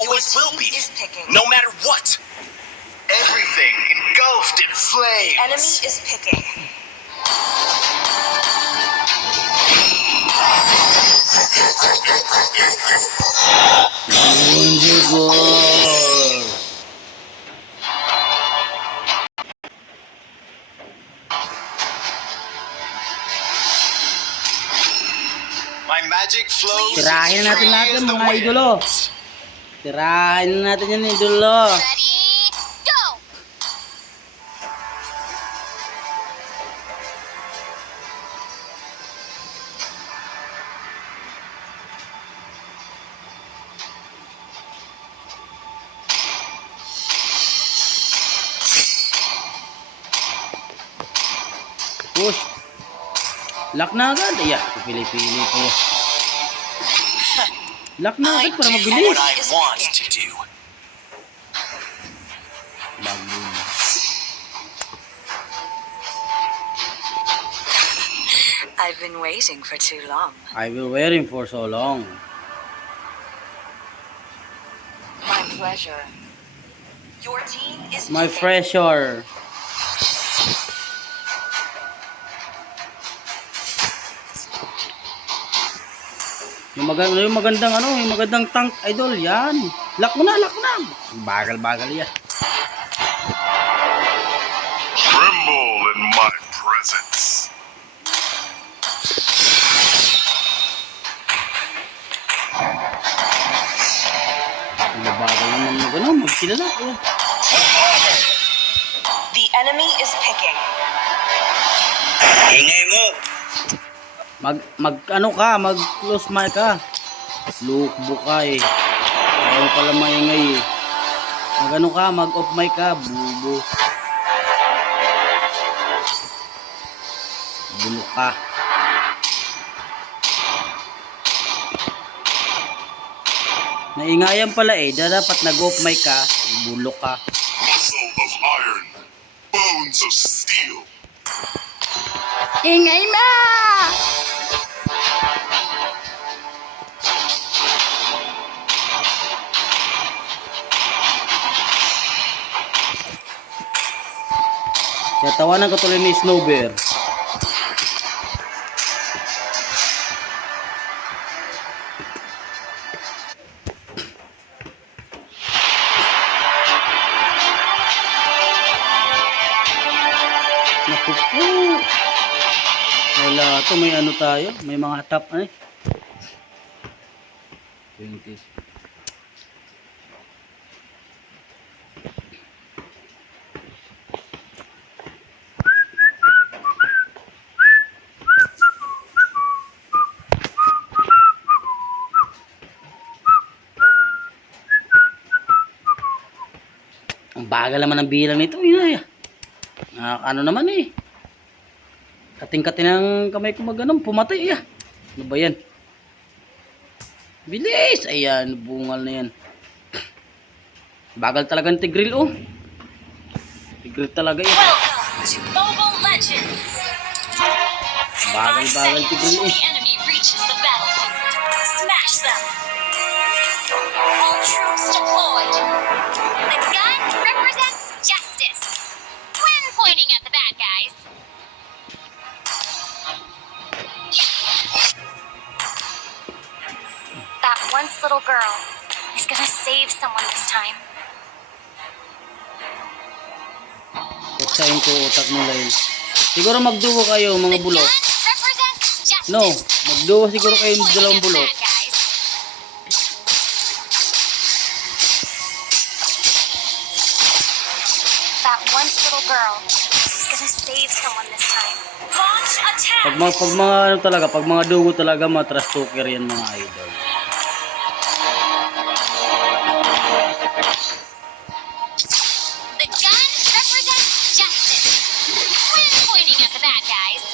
always will be, is picking. no matter what. Everything engulfed in flames. The enemy is picking. My magic flows. Tirahin as natin freely lahat as yan, the mga idolo. wind. Tirahin natin yan, idolo. Ready, go! Push. Lock na agad. Ayan, pili-pili pa yan. Lock na I agad para do mabilis. what I want to do. Bago. I've been waiting for too long. I've been waiting for so long. My pleasure. Your team is My picking. pressure. Yung magandang ano, yung magandang tank idol, yan. Lock mo na, lock mo na. Bagal-bagal yan. Tremble in my presence. Bagal naman mag ano, magsilala. Ayan. The enemy is picking. Ingay mo. Ano ka, mag close mic ka. Lukbo ka eh. Ayaw pala maingay eh. Mag ano ka, mag off mic ka, bubo. Bulo ka. Naingayan pala eh, dapat nag off mic ka, bulo ka. Muscle of iron. Bones of steel. Ingay na! Tawanan ko tuloy ni Snowbear. Naku po. Wala to, may ano tayo, may mga top eh. 20. Ang bagal naman ang bilang nito, inay. Ano naman eh. Kating-kating ng kamay ko mag-anong pumatay eh. Ano ba yan? Bilis! Ayan, bungal na yan. Bagal talaga ng Tigreal oh. Tigreal talaga yan. Welcome to Mobile Legends! Bagal Tigreal The eh. enemy reaches the battlefield. Smash them! All troops deployed! The gun represents justice! When pointing at the bad guys. That once little girl is gonna save someone this time. Kutsahin ko utak mo Lail. Siguro magduo kayo mga The bulok. gun represents justice! No, magduo siguro kayo ng dalawang Pointing bulok. at the bad guys. That once little girl is gonna save someone this time. Launch attack! Pag mga ano talaga, pag mga dugo talaga, mga trash talker yan mga idol. The gun represents justice. When pointing at the bad guys.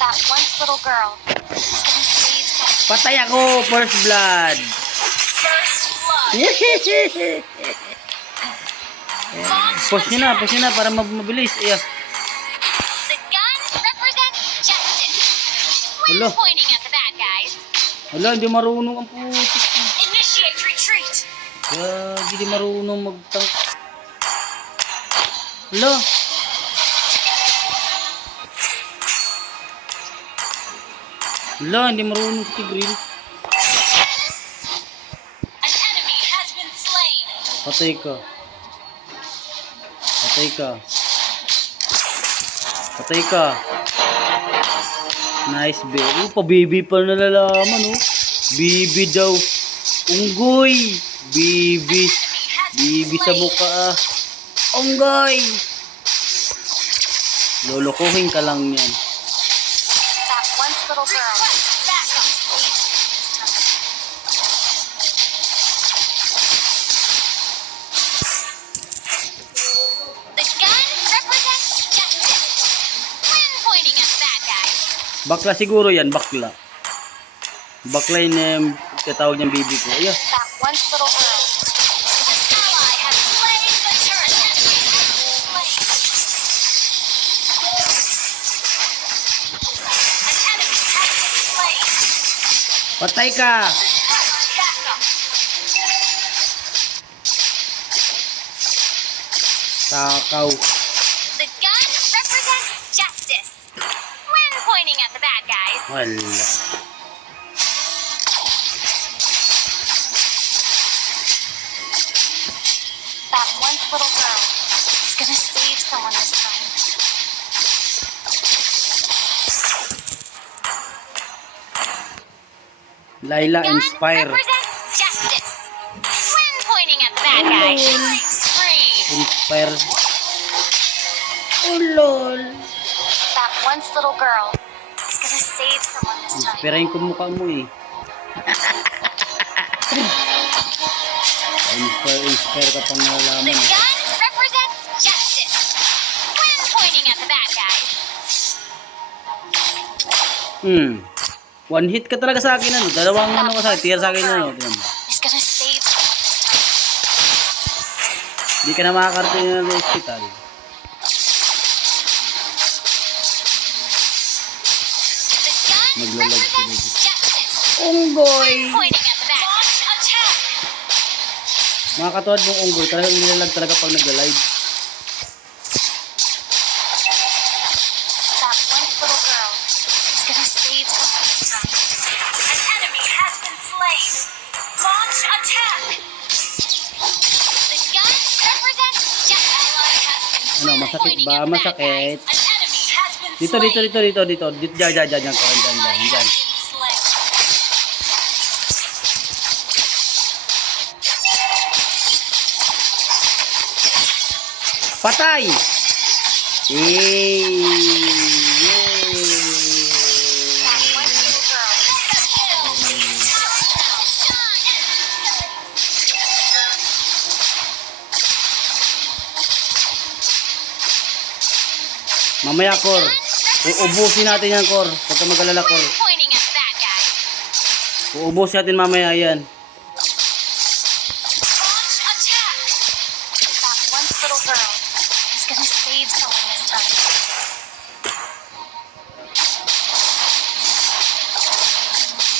That once little girl is gonna save someone. Patay ako, first blood. First blood. Launch Push nyo na para mabilis. Ayan. The gun represents justice. Hala. pointing at the bad guys. Hala, hindi marunong ang putik. Initiate retreat. Kaya hindi marunong mag-tank. Hala. Hala, hindi marunong si Tigreal. An enemy has been slain. Patay ka. Patay ka. Patay ka. Nice baby. Pa-baby pa nalalaman, oh. Baby daw. Unggoy. Baby. Baby sa mukha, ah. Unggoy. Lolokohin ka lang yan. That once little girl. The gun represents justice. When pointing at the bad guys. Bakla siguro yan, bakla. Bakla yun yung katawag niyang baby ko. Ayan. That once little girl. Ally has slain the turret. Enemy has been slain. An enemy has been slain. Patay ka. Request backup. Takaw. The gun represents justice. When pointing at the bad guys. Wala. That once little girl is gonna save someone this time. Laila Gun Inspire. represents justice. When pointing at the bad guys. Killing spree. Inspire. Oh, lol. That once little girl is gonna save someone this time. Inspirahin ko mukha mo eh. Inspire ka pang The nalalaman. eh. gun represents justice. When pointing at the bad guys. One hit ka talaga sa akin, ano? Dalawang ano ka sa akin. Tira sa akin, ano? Tingnan mo. Is gonna save someone this time. Hindi ka na makakarating na ng hospital. The gun Naglalag siya represents justice. Unggoy! Pointing at the bad guys. Attack. Mga katulad mong unggoy, talagang nilalag talaga pag nagla-live. That once little girl is gonna save someone this time. An enemy has been slain. Launch attack. The gun represents justice. Ally has been Ano, slain. masakit Pointing ba? at the bad Masakit. guys. An enemy has been Dito, slain. dito, dito, dito, dito. Dito, dyan, dyan, dyan, dyan, dyan, dyan, Ally dyan, dyan. has been slain. Patay! Yay! That once little girl. Mamaya, Kor. Uubusin natin yan, Kor. Huwag ka mag-alala, Kor. Pointing at the bad guys. Uubusin natin mamaya yan. Launch attack. That once little girl is gonna save someone this time.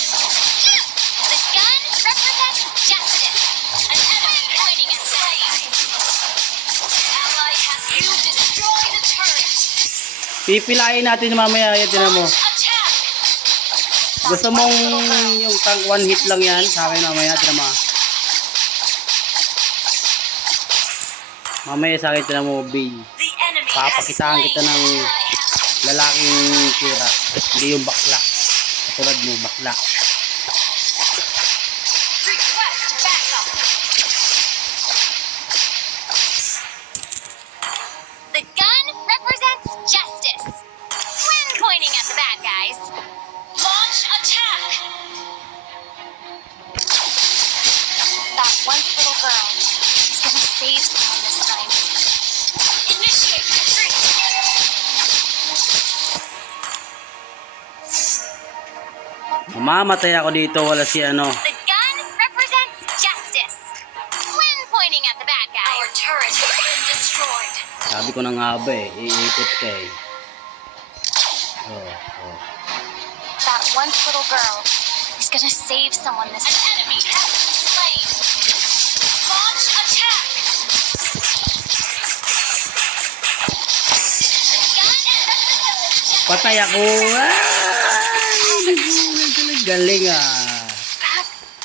The gun represents justice. An enemy pointing at slain. Ally has you destroy the turret. Pipilain natin mamaya. Yan, tinan mo. Attack. Gusto mong yung tank one hit lang yan sa akin mamaya. Tinan mo. Mamaya sa akin, tinan mo, B. The enemy Papakitaan has kita ng lalaking tira. Hindi yung bakla. Katulad mo, bakla. Request backup. The gun represents justice. When pointing at the bad guys. Launch attack. That once little girl is gonna save someone this time. Initiate retreat. Mamamatay ako dito. Wala si ano. The gun represents justice. When pointing at the bad guys. Our turret has been destroyed. Sabi ko na nga ba eh. Iikot ka eh. Oh, oh. That once little girl. He's gonna save someone this An time. enemy has been slain. Launch attack. Patay ako. Galing ah.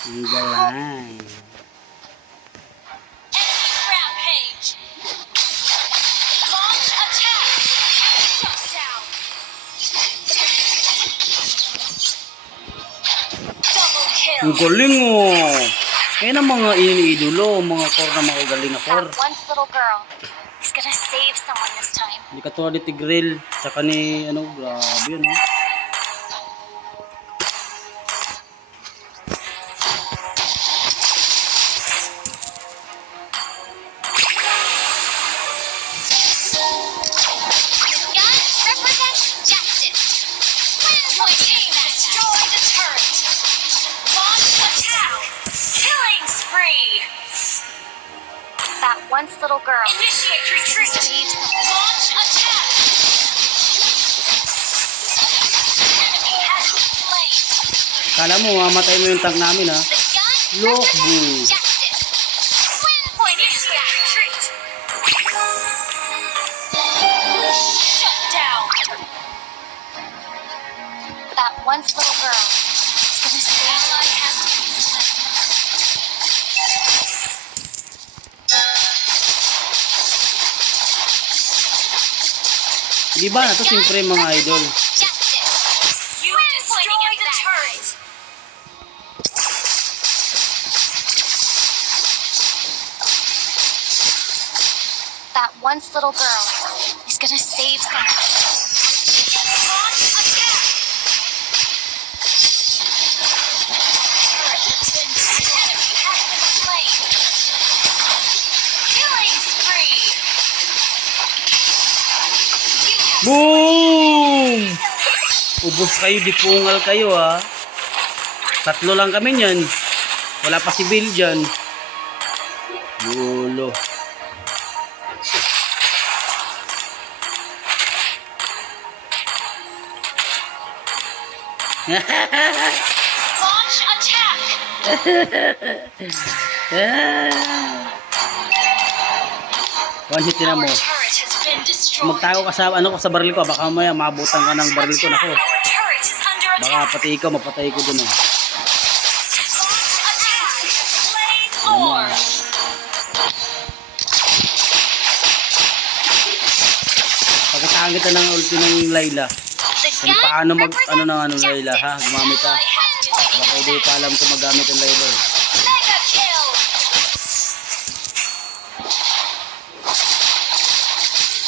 Ang galing. Enemy rampage. Launch attack. Shut down. Double kill. Ang galing oh. Kaya ng mga iniidolo, mga core na mga galing na core. That once little girl. He's gonna save someone this time. Hindi katulad ni Tigril, tsaka ni ano, grabe yun eh. Gun represents justice. Your team destroyed the turret. Launch attack. Killing spree. That once little girl. Initiate retreat. Save someone. Launch attack. Enemy has been slain. Kala mo, mamatay mo yung tank namin ha. The gun Look, represents justice. Twin pointing Initiate attack. retreat. Shut down. That once little girl. He's gonna save Ally someone. has been slain. Di ba na to siyempre mga idol. Justice. You destroyed the turret. That once little girl. He's gonna save someone. Launch attack. Turret has been enemy has been slain. Killing spree. You have Boom! Ubos kayo, di pungal kayo ha. Tatlo lang kami niyan. Wala pa si Bill dyan. Gulo. launch attack. One hit na mo. Our turret has been destroyed. Magtago ka sa ano ko sa baril ko, baka mamaya mabutan ka ng baril ko nako. Our turret is under Baka attack. pati ikaw mapatay ko dun oh. Launch attack. Slain Ano mo more. ah. Pagkataan kita ng ulti ng Layla. The Kung gun paano mag ano ng ano represents Layla ha, justice. gumamit ka. Ally has been Baka slain. hindi pa alam kung magamit ang Layla. eh. Mega kill.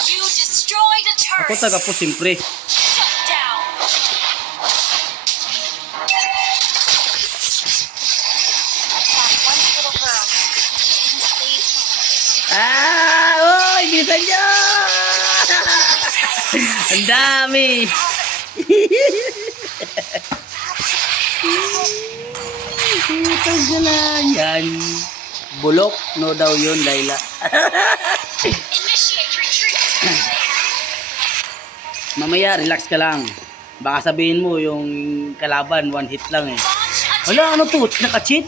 You destroyed a Ako turret. taga po siyempre. Shut down. That once little girl. He's gonna save someone. Ah! Oy! Bilisan nyo! Ang dami! Putang galan yan. Bulok, no daw yun, Layla. Initiate retreat. Mamaya, relax ka lang. Baka sabihin mo yung kalaban, one hit lang eh. Launch attack. Wala, ano to? Naka-cheat?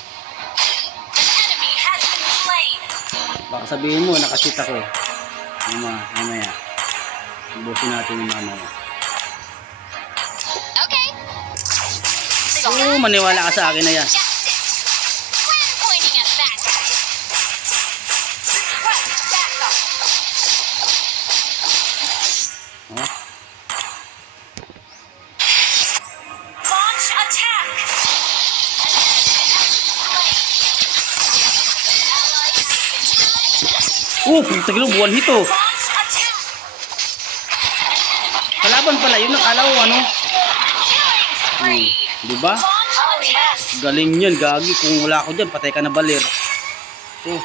An enemy has been slain. Baka sabihin mo, naka-cheat ako. Mamaya. Ubusin natin yung mamaya. Okay. Oo, maniwala ka sa akin na yan. Justice. Twin pointing at the bad guys. Request backup. Oh? Launch attack. An enemy has been slain. Ally has been slain. Tagilo, buwan hito. Launch attack. Kalaban pala yun, nakala ko ano. Killing spree. Diba? Launch attack. Galing yan, gagi. Kung wala ako dyan, patay ka na balir. Oh.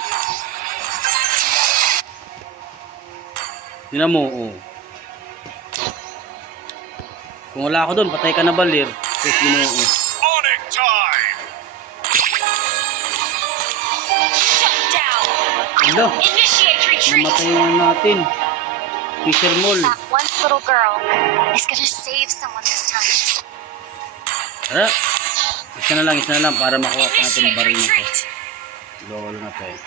Tingnan mo, oh. Kung wala ako doon, patay ka na balir. Tapos ginoo. Onic time! Shut down. Ano? Initiate retreat. Namatay na natin. Fisher Mall. That once little girl is gonna save someone this time. Tara. Isa na lang para makuha pa natin yung baril na to. Lolo na to eh.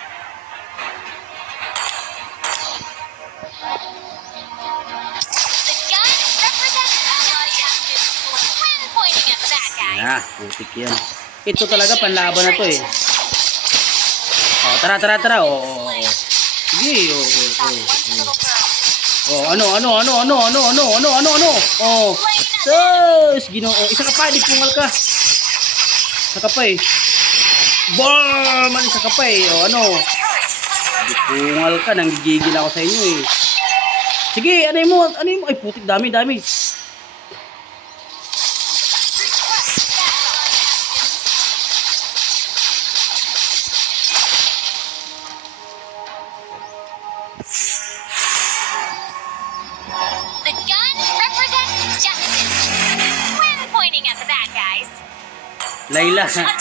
The gun represents ally has been slain. When pointing at the bad guys. Ah, putik yan. Ito talaga panlaban na to eh. Oh, tara. Oh. Sige, oh. That once little girl. Oh, ano. Oh. Sus, Ginoo. Isa ka pa, di pungal ka. Isa ka pa eh. Bam! Isa ka pa eh. Oh, ano. Di pungal ka, nanggigigil ako sa inyo eh. Sige, ano mo? Ay, putik, dami. The gun represents justice. When pointing at the bad guys. Layla. sorry.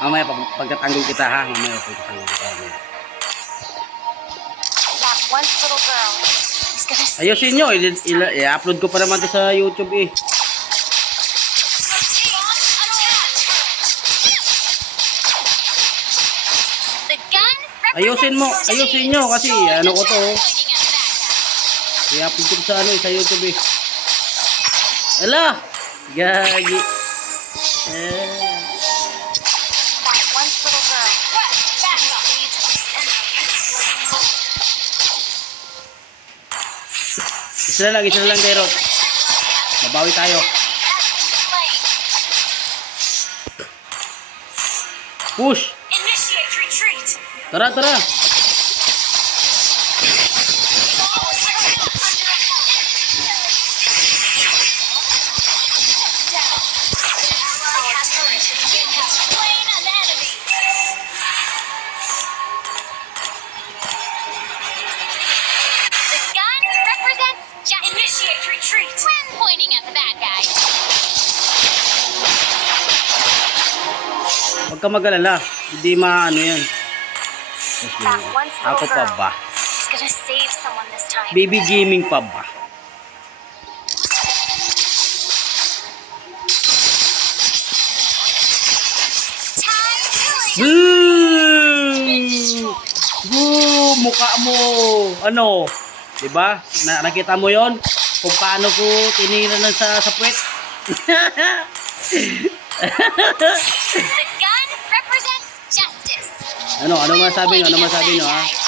Mamaya pagkatanggol kita ha. That once little girl is gonna save Ayusin nyo. I-upload ko pa naman to sa YouTube eh. The gun Ayusin nyo kasi ano ko to. pointing at the bad guys. I-upload ko sa sa YouTube eh. Ala! Gagi. that once little girl is gonna save someone. Isa na lang kay Rod. Babawi tayo. Push! Initiate retreat. Tara! Initiate retreat when pointing at the bad guys. Huwag ka mag-alala. Hindi maano yan. That once Ako little pa girl ba? is gonna save someone this time. Baby gaming pa ba? Boo! Mukha mo! Ano? Diba? Nakita mo yon? Kung paano ko tiniran sa puwet? The gun represents justice. Ano masabi nyo? Pointing at the bad Ha? guys.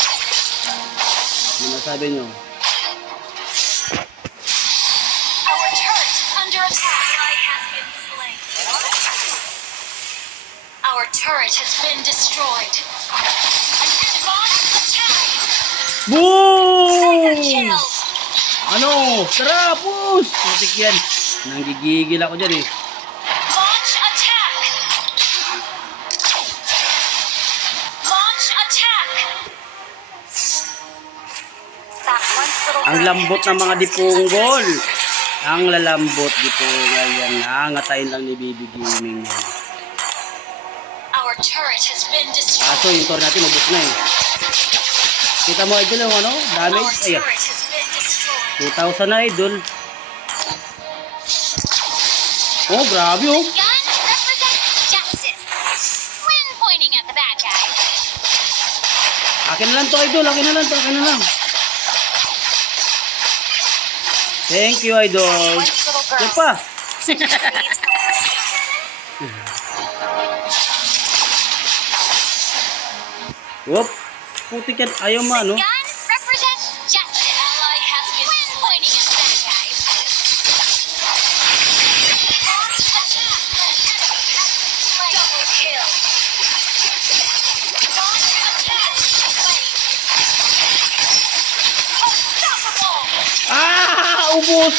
Ano masabi nyo? Our turret is under attack. Ally has been slain. Our turret has been destroyed. Launch attack. Boom! Kill. Ano? Tara, push! Matik yan. Nanggigigil ako dyan eh. Launch attack. Launch attack. That once little Ang girl lambot ng mga dipunggol. Ang lalambot dipunggol yan. Nangatayin lang ni Baby Gaming yan. Our turret has been destroyed. Kaso yung tor natin mabuk na eh. Kita mo idol yung ano? Our Damage? Ayan. turret has been destroyed. 2,000 na idol. Oh, grabe oh. Gun represents justice. When pointing at the bad guys. Akin na lang to idol. Akin na lang. Thank you idol. once little girl Yan pa. is gonna save someone this time. Whoop. Putik yan. Ayaw mo ano. Gun represents justice. Ally has been when pointing at the bad guys. Launch attack. Double kill. Launch attack. Unstoppable. Ah! Ubos!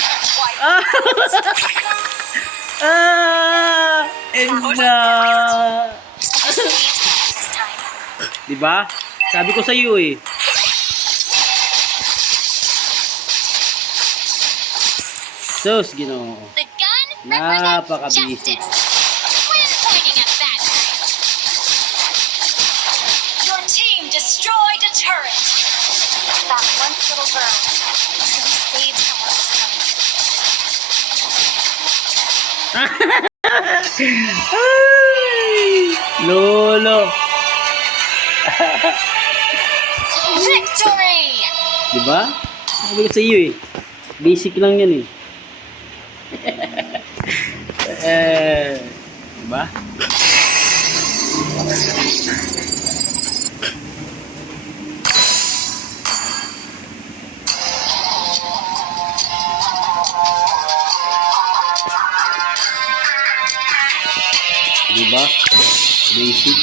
Ah! And na! Save someone this time. Diba? Sabi ko sa iyo eh. Sus, Ginoo. The gun represents Napakabisi. justice. When pointing at the bad guys. little girl who's gonna save someone this time. Ay! Lolo. Victory! Diba? Sabi ko sa iyo eh. Basic lang yan eh. Diba? Diba? Basic.